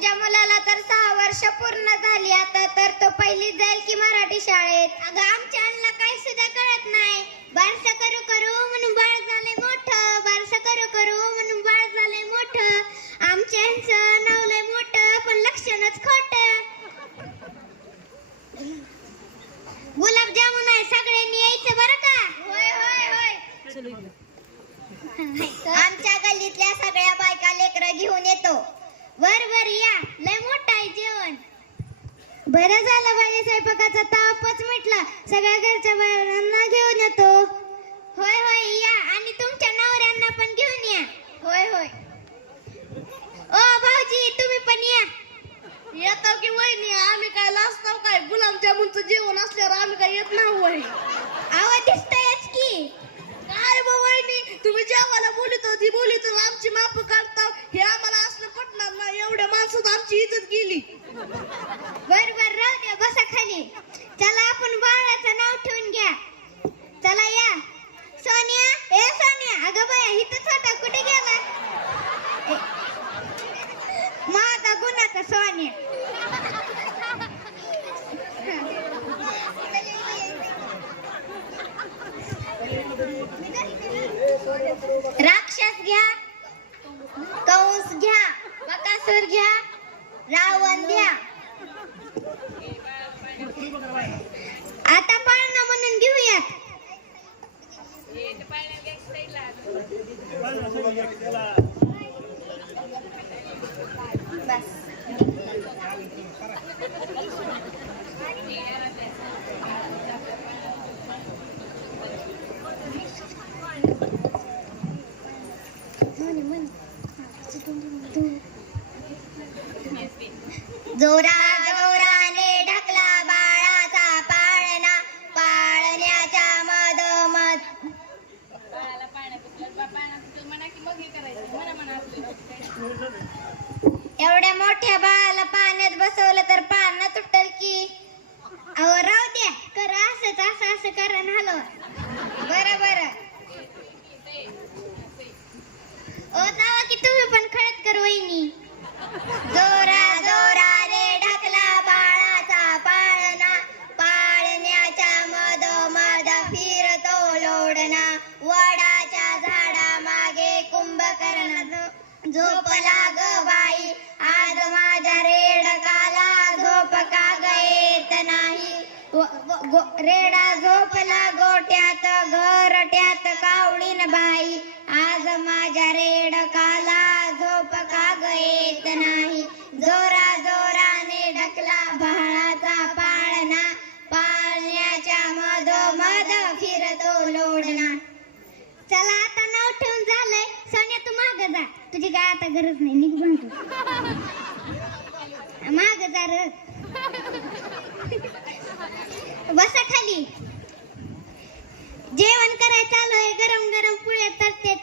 तुझ्या मुलाला तर 6 वर्ष पूर्ण झाली आता, तर तो पहिलीत जाईल की मराठी शाळेत? अगं आमच्या अण्णाला काही सुद्धा कळत नाही. बारसं करू करू म्हणून बाळ झालंय मोठं, बारसं करू करू म्हणून बाळ झालंय मोठं. आमच्या ह्यांचं नाव लय मोठं पण लक्षणच खोटं. गुलाबजामुन आहे, सगळ्यांनी यायचं बरं का? होय होय होय. आमच्या गल्लीतल्या सगळ्या बायका लेकरं घेऊन येतो. वर वर या, लय मोठं आहे जेवण. बरं झालं बाई, स्वयंपाकाचा तापच मिटला. सगळ्या घरच्या बायांना घेऊन येतो. होय होय या, आणि तुमच्या नवऱ्यांना पण घेऊन या. होय होय. ओ भाऊजी तुम्ही पण या. येतो की वहिनी, आम्ही काय लाजतो काय? गुलाबजामुनचं जेवण असल्यावर आम्ही काय येत नाही वय? आवाज दिसतयच की. काय बा वहिनी, तुम्ही जेवायला बोलत होती आमची माप काढता, हे आम्हाला असलं पटणार नाही. एवढ्या माणसात आमची इज्जत गेली. बर बर राहू द्या, बसा खाली. चला आपण बाळाचं नाव ठेवून घ्या. चला या. सोनिया, ए सोनिया, अगं बाया इथं छोटा कुठे गेला? माझा गुन्हा सोनिया. राक्षस घ्या, कंस घ्या, बकासूर घ्या, रावण घ्या. आता पाळणा म्हणून घेऊयात. बस. जोरा जोराने ढकला बाळाचा पाळणा, पाळण्याच्या मधोमध. एवढ्या मोठ्या बाळाला पाण्यात बसवलं तर पाळणा तुटल की. अहो राहू द्या, करा असंच, असं असं करा ना. हॅलो बरं बरं. ओ जावा की तुम्ही पण खळत कर वहिनी. जोरा जोराने ढकला बाळाचा पाळणा, पाळण्याच्या मधोमध फिरतो लोढणा. वडाच्या झाडा मागे कुंभकर्ण झोपला ग बाई, आज माझ्या रेडकाला झोप का ग येत नाही. रेडा झोपला गोट्यात घरट्यात कावळीन बाई, आज माझ्या रेडकाला झोप का ग येत नाही. जोरा जोराने ढकला बाळाचा पाळणा, पाळण्याच्या मधोमध फिरतो लोढणा. चला आता नाव ठेवून झालंय. सोन्या तू माग जा, तुझी काय आता गरज नाही. निघ म्हणतो माग जा र. बसा खाली. जेवण करायचं चालू आहे. गरम गरम पुऱ्या तरते,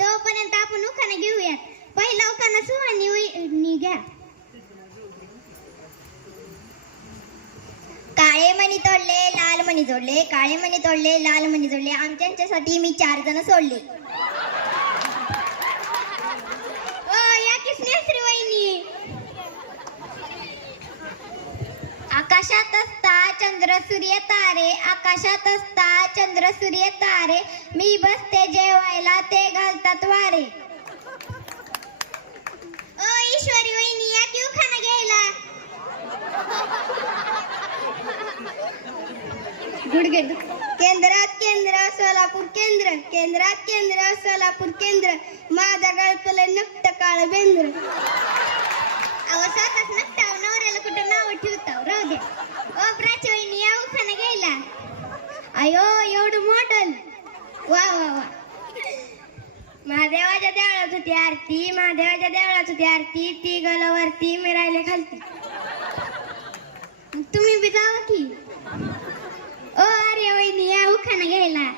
तोपर्यंत आपण उखाणा घेऊयात. पहिला उखाणा सुहानी घ्या. काळे मणी तोडले लाल मणी जोडले, काळे मणी तोडले लाल मणी जोडले, आमच्यासाठी मी 4 जण सोडले. या की स्नेहश्री वहिनी. आकाशात असता चंद्र सूर्य तारे, आकाशात असता चंद्र सूर्य तारे, मी बसते जेवायला ते घालतात वारे. ओ ईश्वरी वहिनी या की उखाणा घ्यायला. गुडघे केंद्रात केंद्र सोलापूर केंद्र, केंद्रात केंद्र सोलापूर केंद्र, माझा गळपले नक्त काळ बेंद्र. अहो स्वतःच नकटाव नवऱ्याला कुठं नाव ठेवताव. राहू द्या. ओ प्राची वहिनी या उखाणा घ्यायला. अयो एवढं मॉडल. वा वा वा. महादेवाच्या देवळात होती आरती, महादेवाच्या देवळात होती आरती, ती गलावरती मी राहिले खालती. तुम्ही बी जावा की. ओ अरे वहिनी या उखाणा घ्यायला.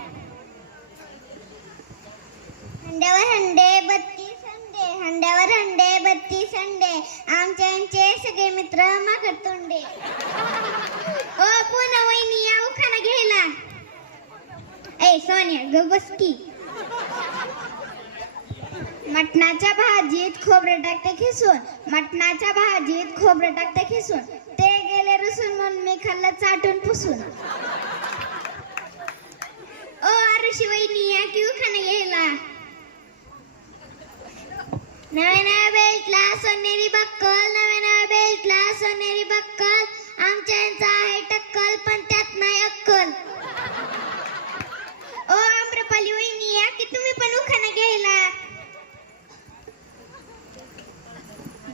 हंड्यावर हंडे 32 हंडे, हंड्यावर हंडे 32 हंडे, आमचे सगळे मित्र मागत तोंडे. ओ पुन्हा वहिनी या उखाणा घ्यायला. ए सोनिया ग बस की. मटणाच्या भाजीत खोबरं टाकते खिसून, मटणाच्या भाजीत खोबरं टाकते खिसून, ते गेले रुसून म्हणून मी खाल्लं चाटून पुसून. ओ आरुषी वहिनी या की उखाणा घ्यायला. नव्या नव्या बेल्टला सोनेरी बक्कल, नव्या नव्या बेल्टला सोनेरी बक्कल, आमच्या यांचा आहे टक्कल पण त्यात नाही अक्कल. ओ आम्रपाली वहिनी या की तुम्ही पण उखाणा घ्यायला.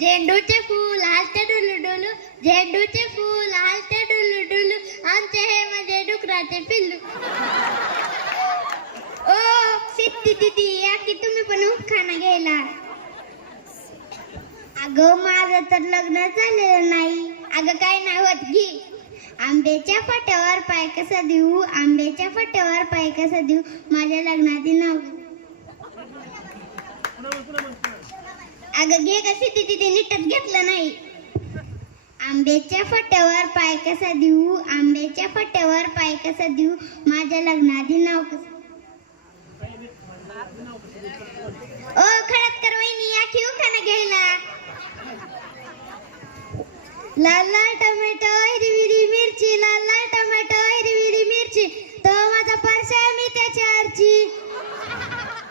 झेंडूचे फूल हालते डुलू डुलू, झेंडूचे फूल हालते डुलू डुलू, आमचे हे म्हणजे डुकराचे पिल्लू. ओ सिद्धी दीदी या की तुम्ही पण उखाणा घ्यायला. अगं माझं तर लग्न झालेलं नाही. अगं काय नाही होत घे. आंब्याच्या फाट्यावर पाय कसा देऊ, आंब्याच्या फाट्यावर पाय कसा देऊ, माझ्या लग्नाची नाव. अगं घे कशी तिथे नीटच घेतलं नाही. आंब्याच्या फाट्यावर पाय कसा देऊ, आंब्याच्या फाट्यावर पाय कसा देऊ, माझ्या लग्नाची नाव कसं. ओ खडतकर वहिनी या की उखाणा घ्यायला. लाल लाल टोमॅटो हिरवी मिरची, लाल लाल टोमॅटो हिरवी मिरची, तो माझा परसा मी त्याच्या आरची.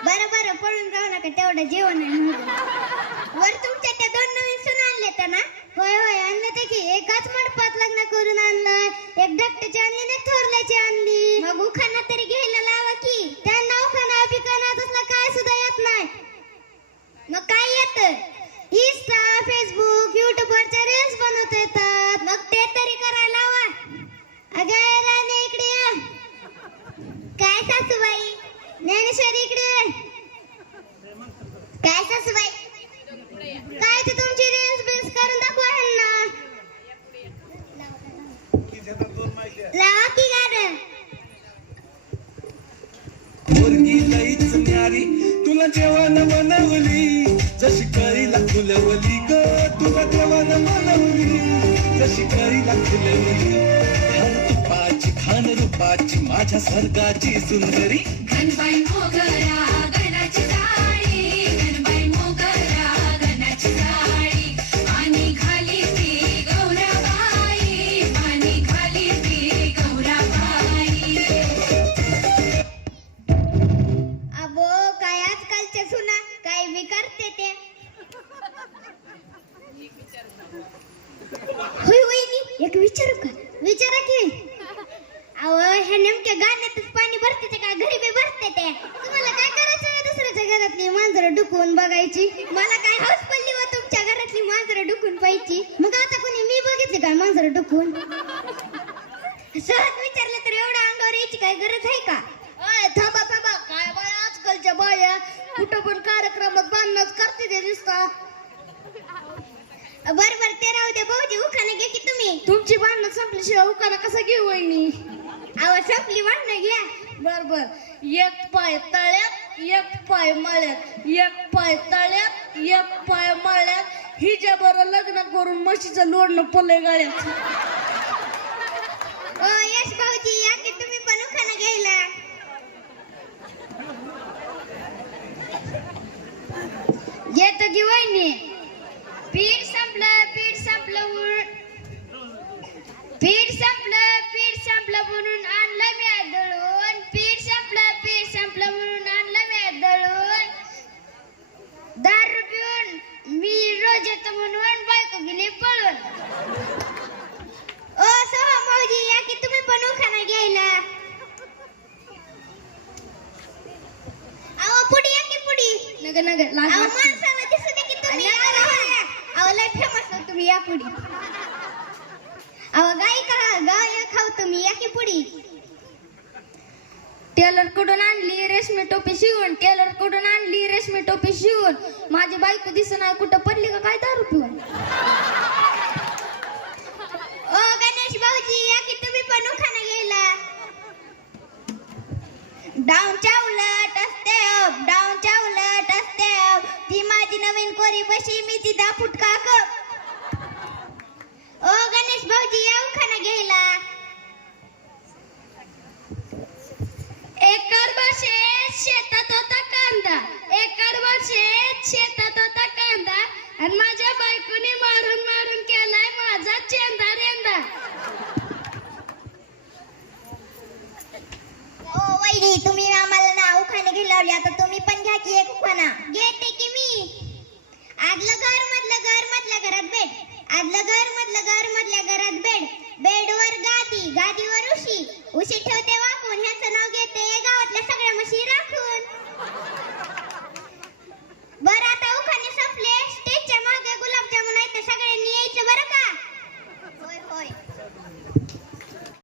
बरं बरं पळून जाऊ नका, तेवढं जेवण आहे माझं. वर तुमच्या त्या 2 नवीन सून आणले तर ना. होय होय आणले ते की. एकाच मंडपात लग्न करून आणलंय, एक धाकट्याची आणली आणि थोरल्याची आणली. मग उखाणा तरी घ्यायला लावा की. त्यांना उखाणा बिखाणा तसलं काय सुद्धा येत नाही. मग काय येतं? इंस्टा फेसबुक युट्यूब वरच्या रील्स बनवता येतात. मग ते तरी करायला लावा. अगं राणे इकडे ये. काय सासूबाई? ज्ञानेश्वरी इकडे ये. काय सासूबाई? काय ते तुमची रील्स बिल्स करून दाखवा ह्यांना. लावा की गाणं. पोरगी लईच न्यारी, तुला जेवण बनवली, जशी कळीला फुलवली ग, तुला जेवण बनवली, जशी कळीला फुलवली. हर तुपाची खान रूपाची माझ्या स्वर्गाची सुंदरी. गणबाई मोगरा गणाची जाळी, गणबाई मोगरा गणाची जाळी, पाणी घाली ती गौराबाई, पाणी घाली ती गौराबाई. अबो काय आजकालच्या सुना काय बी करते ते. होय वहिनी एक विचारू का? विचारा की. अहो ह्या नेमक्या गाण्यातच पाणी भरते ते काय घरी बी भरते ते? तुम्हाला काय करायचं आहे दुसऱ्याच्या घरातली मांजरं डुकवून बघायची? मला काय हौस पडली व तुमच्या घरातली मांजरं डुकून पाहिजे. मग आता कोणी मी बघितली काय मांजरं डुकून? सहज विचारलं तर एवढं अंगावर यायची काय गरज आहे का? थांबा थांबा, काय बाय आजकालच्या बाया कुठं पण कार्यक्रमात बांधणंच करते ते दिसता. बरोबर ते राहू दे भाऊजी उखाणा घ्या की तुम्ही. तुमची भांडणं संपल्याशिवाय उखाणा कसा घेऊ वहिनी? अहो संपली भांडणं घ्या. बर बर. एक पाय तळ्यात एक पाय मळ्यात, एक पाय तळ्यात एक पाय मळ्यात, हिच्या बरं लग्न करून म्हशीचं लोणनं पडलंय गळ्यात. ओ यश भाऊजी या की तुम्ही पण उखाणा घ्यायला. येतं की वहिनी. पीठ संपलं पीठ संपलं पीठ संपलं म्हणून आणलं मी दळून, पीठ संपलं म्हणून आणलं मी दळून, दारू पिऊन मी रोज येतो म्हणून बायको गेली पळून. ओ सोहा भाऊजी या की तुम्ही पण उखाणा घ्यायला. अहो पुढे या की पुढे. नग नग अहो माणसाला दिसू दे की तुम्ही. अहो लय फेमस आहे तुम्ही, या पुढे. अहो गायक खाऊ तुम्ही, या की पुढे. टेलर कडून आणली रेशमी टोपी शिवून, टेलर कडून आणली रेशमी टोपी शिवून, माझी बायको दिसना कुठं पडली का काय दारू पिऊन. ओ गणेश भाऊजी या की तुम्ही पण उखाणा घ्यायला. डाऊनच्या उलट असते अप, डाऊनच्या उलट असते अप, ती माझी नवीन कोरी बशी मी तिचा फुटका कप. ओ गणेश भाऊजी या उखाणा घ्यायला. एकर शेतात होता कांदा, एकर शेत म्हणा. घेते